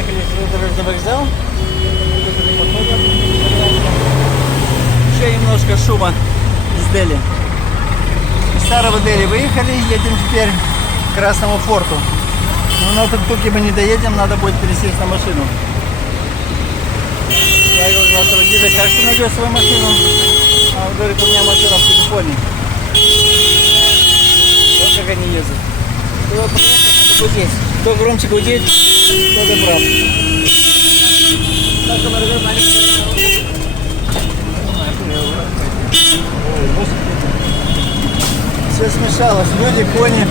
Приехали в железнодорожный вокзал. Еще немножко шума из Дели. Из старого Дели выехали, едем теперь к Красному форту. Но на тук-туке мы не доедем, надо будет пересесть на машину. Я говорю, нашего гида, как ты найдешь свою машину? А он говорит, у меня машина в телефоне. Вот как они ездят. Кто приехать, надо гудеть. Кто громче гудеть, тот и прав. Все смешалось, люди, кони.